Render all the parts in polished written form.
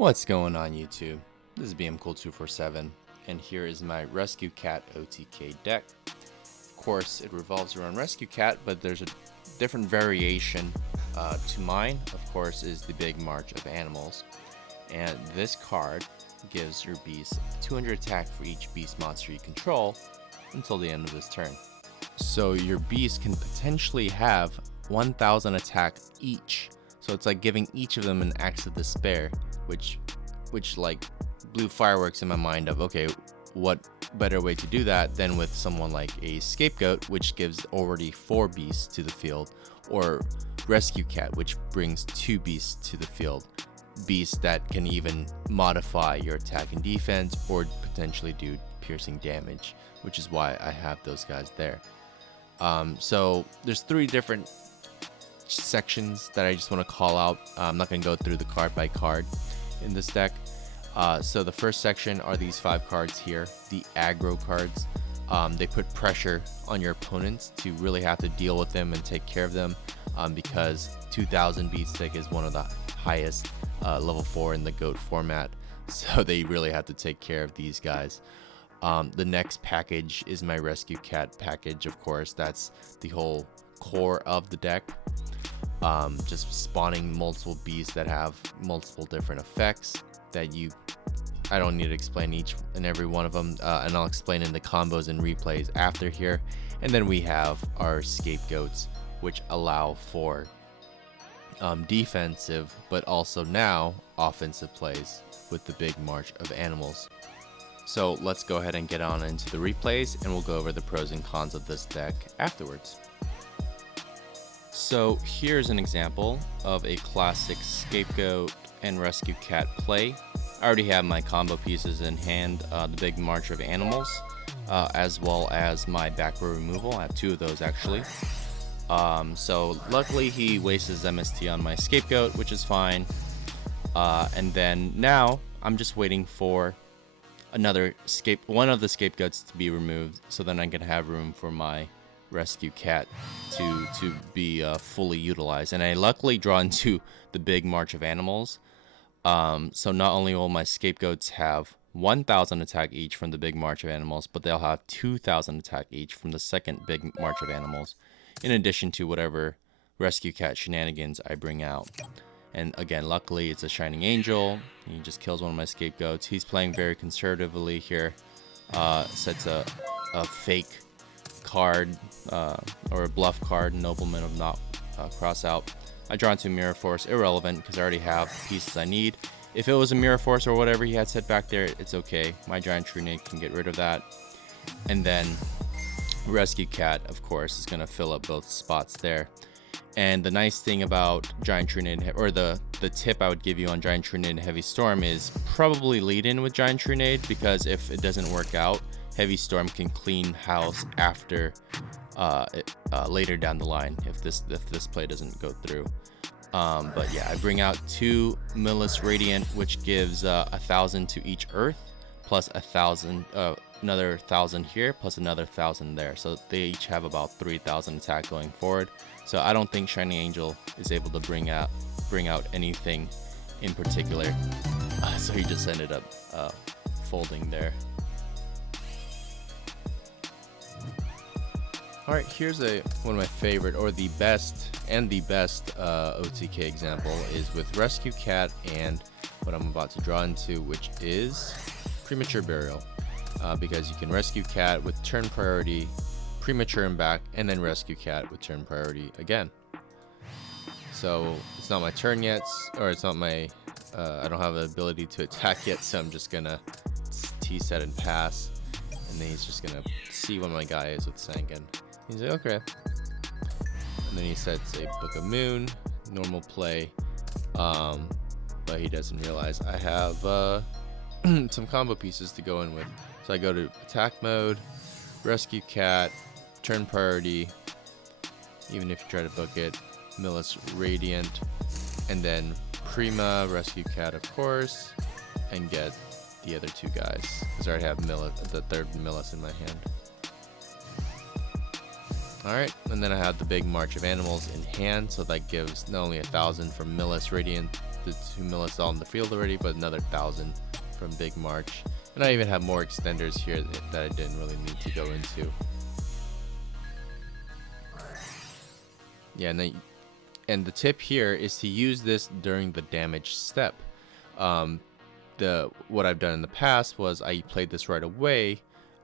What's going on YouTube? This is BMCool247 and here is my Rescue Cat OTK deck. Of course it revolves around Rescue Cat, but there's a different variation to mine. Of course is the Big March of Animals, and this card gives your beast 200 attack for each beast monster you control until the end of this turn. So your beast can potentially have 1000 attack each, so it's like giving each of them an axe of despair, which like blew fireworks in my mind of, okay, what better way to do that than with someone like a Scapegoat, which gives already 4 beasts to the field, or Rescue Cat, which brings 2 beasts to the field, beasts that can even modify your attack and defense or potentially do piercing damage, which is why I have those guys there. So there's 3 different sections that I just want to call out. I'm not going to go through the card by card in this deck. So the first section are these 5 cards here, the Aggro Cards. They put pressure on your opponents to really have to deal with them and take care of them, because 2000 beat stick is one of the highest level 4 in the GOAT format, so they really have to take care of these guys. The next package is my Rescue Cat package. Of course, that's the whole core of the deck. Just spawning multiple beasts that have multiple different effects that I don't need to explain each and every one of them, and I'll explain in the combos and replays after here. And then we have our Scapegoats, which allow for defensive but also now offensive plays with the Big March of Animals. So let's go ahead and get on into the replays, and we'll go over the pros and cons of this deck afterwards. So here's an example of a classic Scapegoat and Rescue Cat play. I already have my combo pieces in hand, the Big March of Animals, as well as my back row removal. I have 2 of those actually. So luckily he wastes his MST on my Scapegoat, which is fine. And then now I'm just waiting for one of the Scapegoats to be removed, so then I can have room for my Rescue Cat to be fully utilized. And I luckily draw into the Big March of Animals, so not only will my Scapegoats have 1000 attack each from the Big March of Animals, but they'll have 2000 attack each from the second Big March of Animals, in addition to whatever Rescue Cat shenanigans I bring out. And again, luckily it's a Shining Angel. He just kills one of my Scapegoats. He's playing very conservatively here. Sets a fake card, or a bluff card, Nobleman of Not cross out. I draw into Mirror Force, irrelevant because I already have pieces I need. If it was a Mirror Force or whatever he had set back there, it's okay. My Giant Trunade can get rid of that. And then Rescue Cat, of course, is going to fill up both spots there. And the nice thing about Giant Trunade, or the tip I would give you on Giant Trunade and Heavy Storm, is probably lead in with Giant Trunade, because if it doesn't work out, Heavy Storm can clean house after later down the line if this play doesn't go through. But yeah, I bring out 2 Millis Radiant, which gives 1000 to each Earth, plus 1000, another 1000 here, plus another 1000 there. So they each have about 3000 attack going forward. So I don't think Shining Angel is able to bring out anything in particular. So he just ended up folding there. Alright, here's one of my favorite, or the best OTK example is with Rescue Cat and what I'm about to draw into, which is Premature Burial. Because you can Rescue Cat with turn priority, Premature him back, and then Rescue Cat with turn priority again. So it's not my turn yet, or it's not my, I don't have the ability to attack yet, so I'm just gonna T-set and pass, and then he's just gonna see what my guy is with Sangan. He's like, okay. And then he sets a Book of Moon, normal play, but he doesn't realize I have some combo pieces to go in with. So I go to attack mode, Rescue Cat, turn priority, even if you try to book it, Millis Radiant, and then Prima, Rescue Cat of course, and get the other 2 guys, because I already have the 3rd Millis in my hand. Alright, and then I have the Big March of Animals in hand, so that gives not only 1000 from Millis Radiant, the 2 millis all in the field already, but another 1,000 from Big March. And I even have more extenders here that I didn't really need to go into. Yeah, and the tip here is to use this during the damage step. What I've done in the past was I played this right away,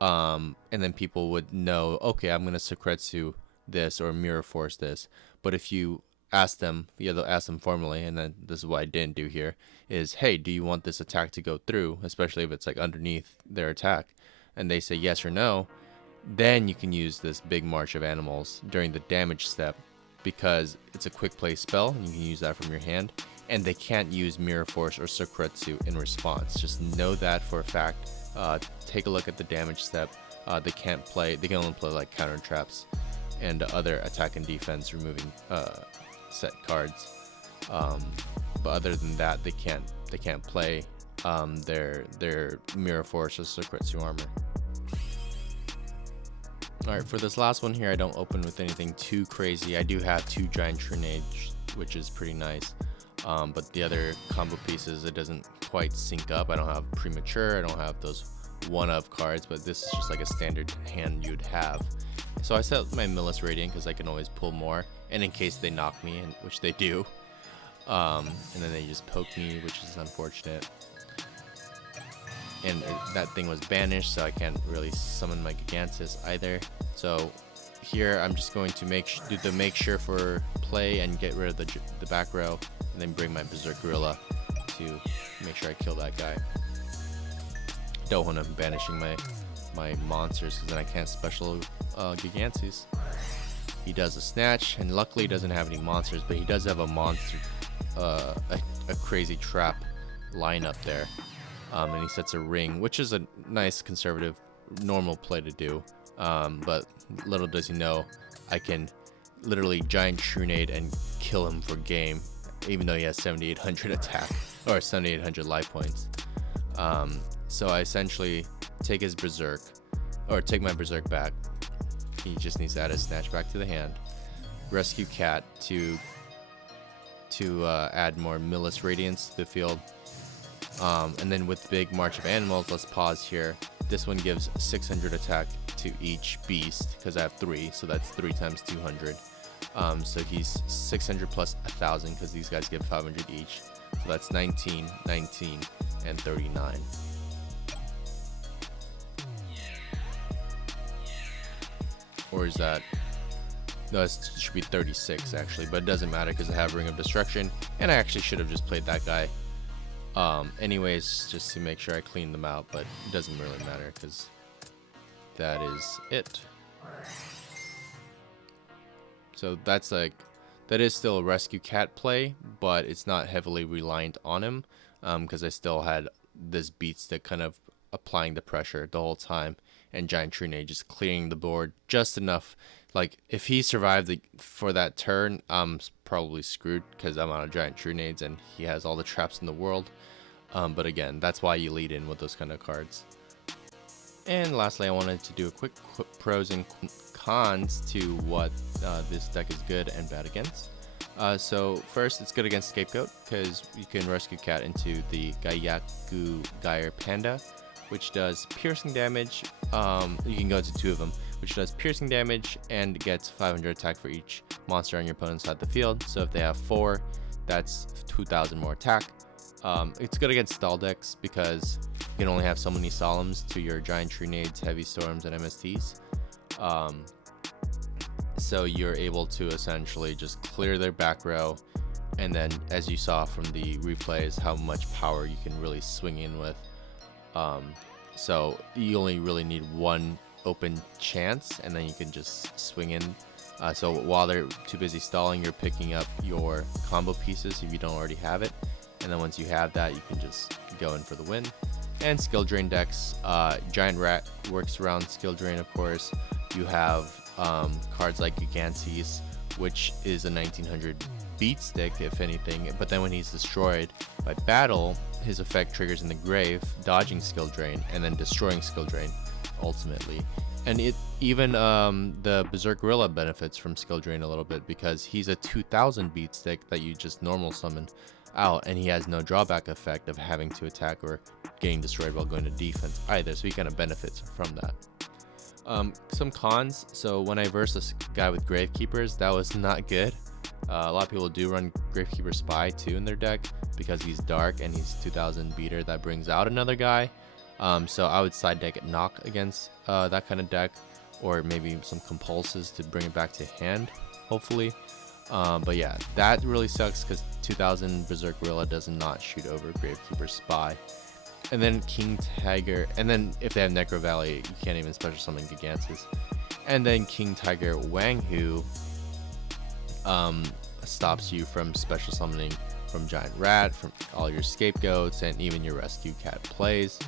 and then people would know, okay, I'm gonna Sekretsu this or Mirror Force this. But if you ask them, they'll ask them formally, and then this is what I didn't do here, is, hey, do you want this attack to go through, especially if it's like underneath their attack, and they say yes or no, then you can use this Big March of Animals during the damage step, because it's a quick play spell, and you can use that from your hand, and they can't use Mirror Force or Sekretsu in response. Just know that for a fact. Take a look at the damage step. They can only play like counter traps and other attack and defense removing set cards. But other than that, they can't play their Mirror Force or Sekretsu armor. Alright, for this last one here, I don't open with anything too crazy. I do have 2 Giant Trinage, which is pretty nice. But the other combo pieces, it doesn't quite sync up. I don't have Premature, I don't have those 1-of cards, but this is just like a standard hand you'd have. So I set my Millis Radiant because I can always pull more, and in case they knock me, which they do. And then they just poke me, which is unfortunate. And that thing was banished, so I can't really summon my Gigantus either. So here I'm just going to do the make sure for play and get rid of the back row, and then bring my Berserk Gorilla to make sure I kill that guy. Don't want to banishing my monsters because then I can't special Gigantus. He does a snatch, and luckily he doesn't have any monsters, but he does have a monster, a crazy trap lineup there. And he sets a ring, which is a nice conservative normal play to do, but little does he know I can literally Giant Trunade and kill him for game, even though he has 7,800 attack or 7,800 life points. So I essentially take his Berserk, or take my Berserk back. He just needs to add his Snatch back to the hand. Rescue Cat to add more Millis Radiance to the field. And then with Big March of Animals, let's pause here. This one gives 600 attack to each beast, because I have 3, so that's 3 times 200. So he's 600 plus 1,000, because these guys give 500 each. So that's 19, 19, and 39. Or is that... No, it should be 36 actually, but it doesn't matter because I have Ring of Destruction, and I actually should have just played that guy. Anyways, just to make sure I clean them out, but it doesn't really matter because that is it. So that is still a Rescue Cat play, but it's not heavily reliant on him, because I still had this beat stick kind of applying the pressure the whole time, and Giant Trunade just clearing the board just enough. Like, if he survived for that turn, I'm probably screwed because I'm out of Giant Trunades and he has all the traps in the world. But again, that's why you lead in with those kind of cards. And lastly, I wanted to do a quick pros and cons to what this deck is good and bad against. So first, it's good against Scapegoat because you can Rescue Cat into the Gyaku Gyre Panda, which does piercing damage. You can go to 2 of them, which does piercing damage and gets 500 attack for each monster on your opponent's side of the field. So if they have 4, that's 2,000 more attack. It's good against stall decks because you can only have so many Solemns to your Giant Trunades, Heavy Storms, and MSTs. So you're able to essentially just clear their back row, and then, as you saw from the replays, how much power you can really swing in with. So you only really need 1 open chance, and then you can just swing in. So while they're too busy stalling, you're picking up your combo pieces if you don't already have it, and then once you have that, you can just go in for the win. And skill drain decks, Giant Rat works around skill drain, of course. You have cards like Gigantes, which is a 1900 beat stick, if anything, but then when he's destroyed by battle, his effect triggers in the grave, dodging skill drain and then destroying skill drain ultimately. And even the Berserk Gorilla benefits from skill drain a little bit because he's a 2000 beat stick that you just normal summon. out, and he has no drawback effect of having to attack or getting destroyed while going to defense either, so he kind of benefits from that. Some cons. So when I versed this guy with Gravekeepers, that was not good. A lot of people do run Gravekeeper Spy too in their deck because he's dark and he's 2000 beater that brings out another guy. So I would side deck Knock against that kind of deck, or maybe some Compulses to bring it back to hand, hopefully. But yeah, that really sucks because 2000 Berserk Gorilla does not shoot over Gravekeeper Spy. And then King Tiger, and then if they have Necro Valley, you can't even special summon Gigantus. And then King Tiger Wang Hu stops you from special summoning from Giant Rat, from all your Scapegoats, and even your Rescue Cat plays.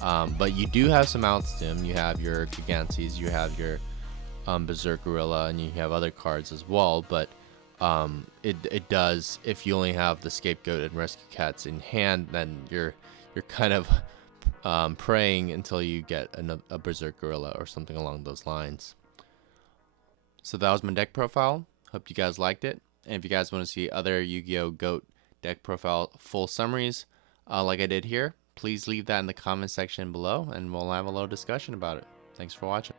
But you do have some outs to him. You have your Gigantes, you have your Berserk Gorilla, and you have other cards as well. But it does, if you only have the Scapegoat and Rescue Cats in hand, then you're kind of praying until you get a Berserk Gorilla or something along those lines. So that was my deck profile. Hope you guys liked it. And if you guys want to see other Yu-Gi-Oh! Goat deck profile full summaries like I did here, please leave that in the comment section below and we'll have a little discussion about it. Thanks for watching.